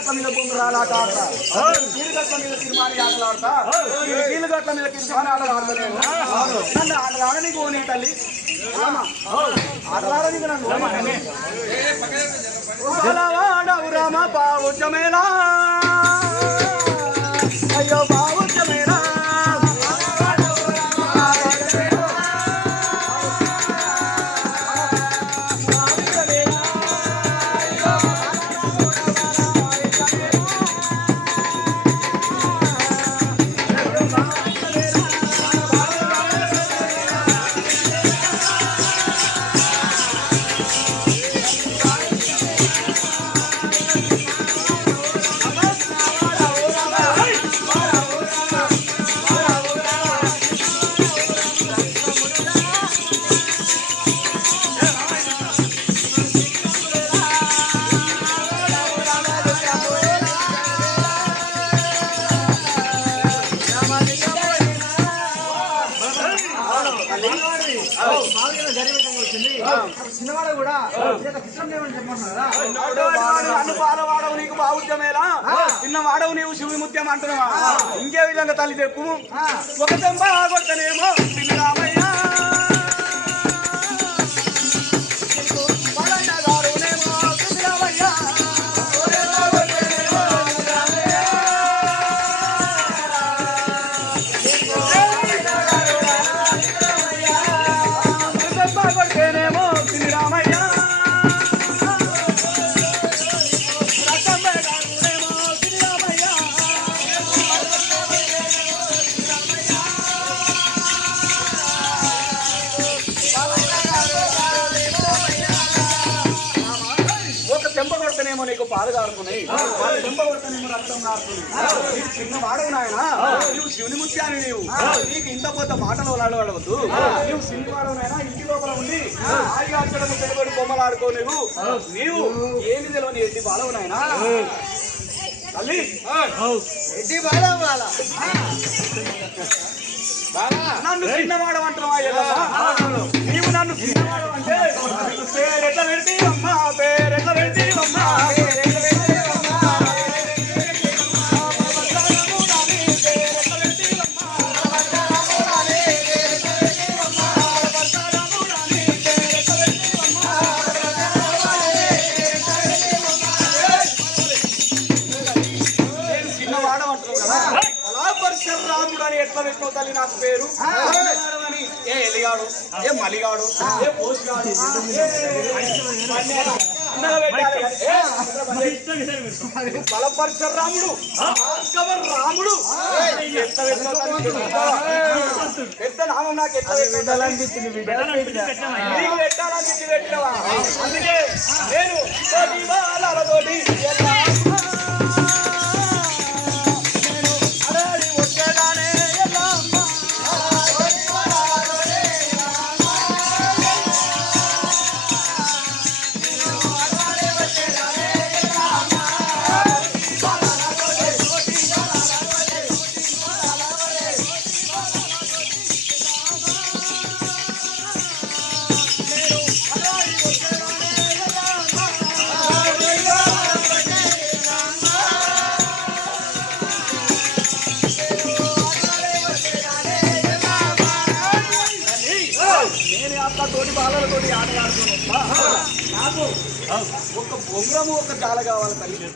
గట్ల మీద బొంగరాలాట ఆడతా, కీలు గట్ల మీద తిరుమాని ఆటలు ఆడతా, కీలు గట్ల మీద కిరుమాని ఆటలు ఆడతలేను. నన్ను ఆటలాడని పోనీ తల్లి, ఆటలాడని నన్ను వాడవు రామ బావుచమేలా, అయ్యో బావుచమేలా. చిన్నవాడు కూడా చెప్పమంటున్నారా? నన్ను పాలవాడవు నీకు బావుద్యమేలా, చిన్నవాడవు నీవు శివుముత్యం అంటున్నావా? ఇంకే విధంగా తల్లి చెప్పు. ఒక దెబ్బ కొట్టనేమో రామయ్య, నీకు పాలు కారుకున్నాయి, చెంప కొడతానేమో రక్తం కారుతుంది. నీకు చిన్న వాడవు నాయన, నువ్వు శివుని ముత్యాన్ని, నీవు నీకు ఇంత కొత్త మాటలు ఆడవద్దు. నువ్వు శివుని వాడవు నాయన, ఇంటి లోపల ఉండి ఆడిగా అచ్చడము పెట్టుబడి బొమ్మలు ఆడుకో. నీవు ఏమి తెలియని ఎడ్డి బాలవు నాయన. తల్లి ఎడ్డి బాలవు, నన్ను చిన్నవాడవు అంటున్నావా? నీవు నన్ను చిన్నవాడవు అంటే పేరెట్ల పెడితే అమ్మా, పేరెట్ల పెడితే అమ్మా, రాముడు అని ఎట్లా పెట్టినావు తల్లి నాకు పేరు? ఏ ఎలిగాడు, ఏ మలిగాడు, ఏ పోసిగాడు, బలపరిచర్ రాముడు, రాముడు ఎట్లా పెట్టినావు? పెద్ద నామం నాకు ఎట్లా పెట్టాలనిపించింది, నీకు పెట్టాలనిపించి పెట్టినవా? అందుకే నేను తోటి తోటి బాలలతోటి ఆటలాడుకుని నాకు ఒక బొంగరము ఒక జాల కావాలి తల్లి.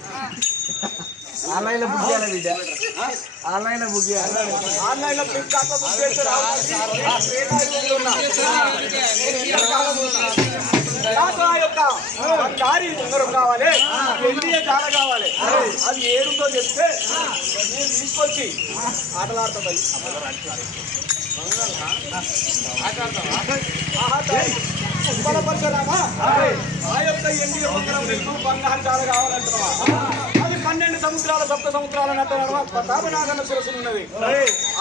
ఆన్లైన్ లో బుక్ చేయాలి బిడ్డ, ఆన్లైన్ లో బుక్ చేయాలి. ఆన్లైన్ లో ఫ్లిప్కార్ట్ లో బుక్ చేస్తే నాకు ఆ యొక్క దారి ఉంగరం కావాలి, ఎన్డీఏ జాల కావాలి. అది ఏడుందో చెప్తే నేను తీసుకొచ్చి ఆటలాడుతా తల్లి. బలపరచరామా ఆ యొక్క ఎన్డీఏ బంగారు జాల కావాలంటున్నావా? అది 12 సముద్రాల సప్త సముద్రాల నట్టనడమ ప్రతాపనాగన్న శిరస్సు ఉన్నది.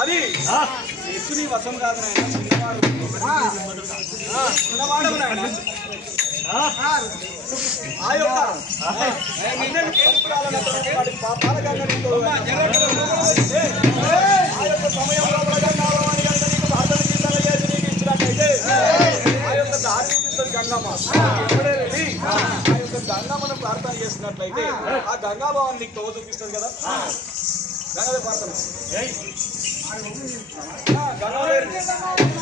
అది ఎత్తు నీ వశం కాదు నాయన, చిన్నవాడవు నాయన. ఆ యొక్క 12 సముద్రాల నట్టనడమ పాలగంగ ఆ యొక్క సమయంలో గంగమ్మ ఎప్పుడే వెళ్ళి ఆ యొక్క గంగమ్మను ప్రార్థన చేసినట్లయితే ఆ గంగాభవాన్ని నీకు తోవ చూపిస్తుంది కదా. గంగాదేవి ప్రార్థన గంగాదేవి